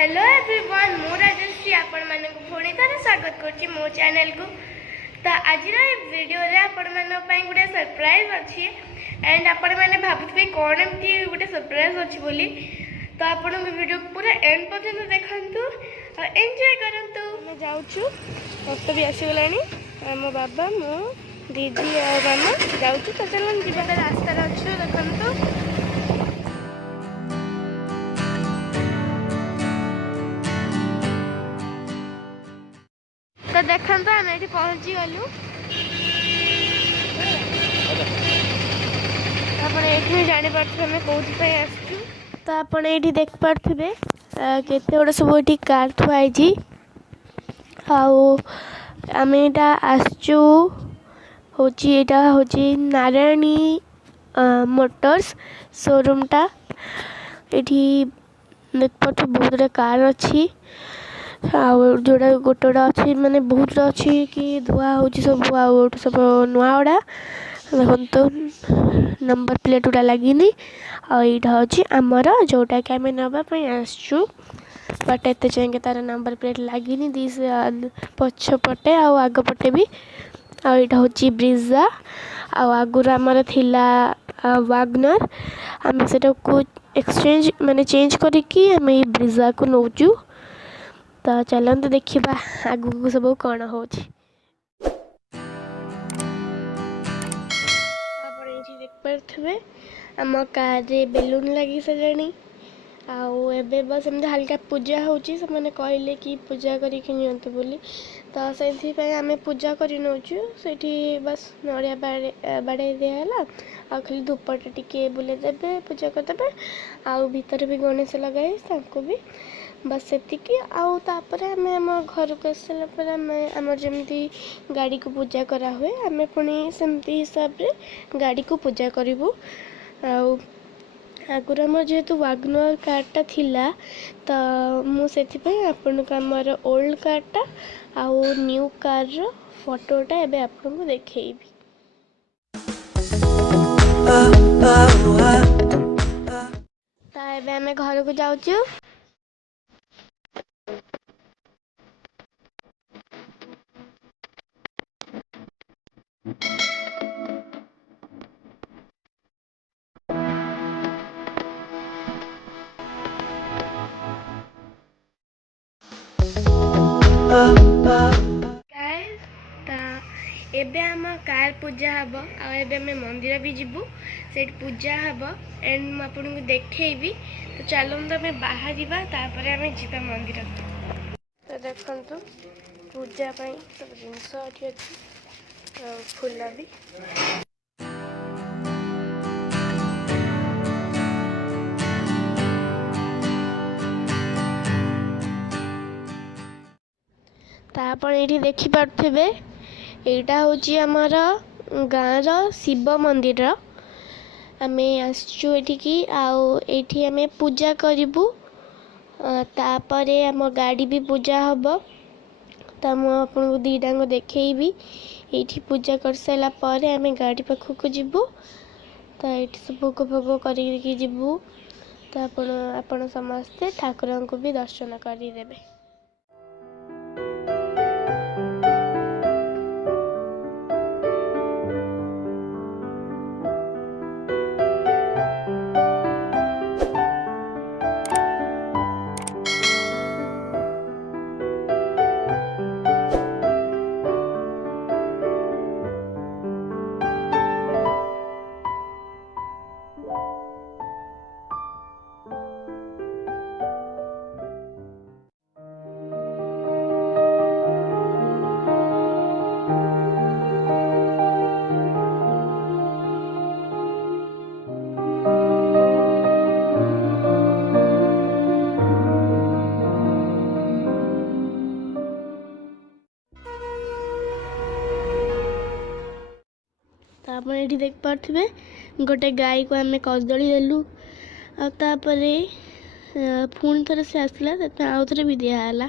Hello everyone मु राजश्री आपण मानक पुणी थर स्वागत करछि मो चैनल को। तो आज वीडियो रे आपण मान पई गुटे सरप्राइज अछि एंड आपण माने भाबुथबे कोन एमती गुटे सरप्राइज अछि बोली। तो आपण वीडियो पूरा एंड पर्यंत देखंतु और एंजॉय करंतु। मैं जाउछु ऑटो भी आसी गलानी मो बाबा मो दीदी और मामा जाउछु। तो चलन जिबा रास्ता रे अछु देखंतु। तो देखो आम ये पहुँची गलु ये जापारे आम कौन आसचु। तो आपड़ ये देख पारे केते गुड़ा सब ये कार थुआई आम यहाँ आसचु हूँ यहाँ हूँ नारायणी मोटर्स शोरूम टा। ये देख पारे बहुत गुड़ा कार अच्छी जोड़ा गोटे गोटा अच्छी माने बहुत अच्छी कि धुआ हो सब सब नुआ गुड़ा देखो तो नंबर प्लेट गुड़ा लगी यहाँ हूँ आमर जोटा कि आम नापी आसचु बट एत जाए तार नंबर प्लेट लगी दिस पछपटे आगपटे भी यहाँ हूँ ब्रिजा आगुरी आमर थिला वागनर आम से एक्सचेंज माने चेंज करके आम ब्रिजा को नौचु। तो चलते देखा आगू सब कौन हो देख पारे आम कार बेलून लगी सारे आबे बस एमती हल्का पूजा होची से कहले कि पूजा करके नियंतु बोली। तो से आम पूजा कर नौचु से बस नड़िया बाड़े दिहला आ खाली धूपटा टिके बुले देबे पूजा करदे आउ भीतर भी गणेश लगाए तांको भी बस सेतिकी आउे आम आम घर को आसारा आम जमी गाड़ी को पूजा करा हुए आम पुणी सेमती हिसाब रे गाड़ी को पूजा करूँ। आगुरी आम जेहेतु वागनर कारटा थिला तो मुझे आपण को आमर ओल्ड कारटा आउ न्यू कार रो फोटोटा एबे आपन को देखेबी। तो एबे आम घर को जाऊँ। एबे आम कार पूजा हम आबे आम मंदिर भी जीवु से पूजा हम एंड मुझे आपको देखी। तो चलते आम बाहर जापर आम जा मंदिर। तो देखु पूजा सब जिनस अच्छी फूल भी तापर ये देखिपे यहाँ हूँ आमर गाँव शिव मंदिर आम आसचु एठिकी आठी आम पूजा करूँ तापर आम गाड़ी भी पूजा हम। तो मुझे दीटा देखी ये पूजा कर सारापर आम गाड़ी पाखक जीवु। तो ये सब भोग भोग करके जीवु। तो आपण समस्ते ठाकुर को भी दर्शन करदे। आप ये देख पारे गोटे गाय को आम कदली देलु आपर पुणी थर से आसला आउ थे भी दिहला।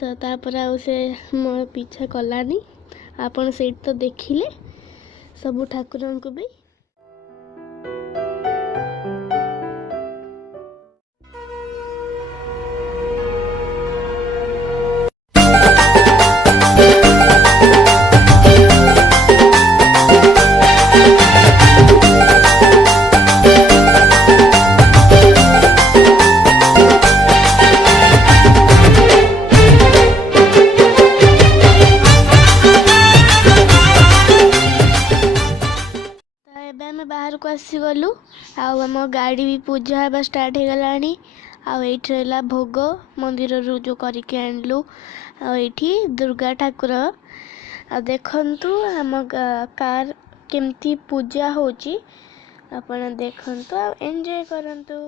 तो तापर से मो पीछा कलानी आपन से तो देखिले सबू ठाकुर को भी। पशिगलु आम गाड़ी भी पूजा हाँ स्टार्ट हो गलानी। आठ रहा भोग मंदिर रू जो करके आणलु आठी दुर्गा ठाकुर देखंतु आम कार केमती पूजा होची आपण देखंतु एंजॉय करंतु।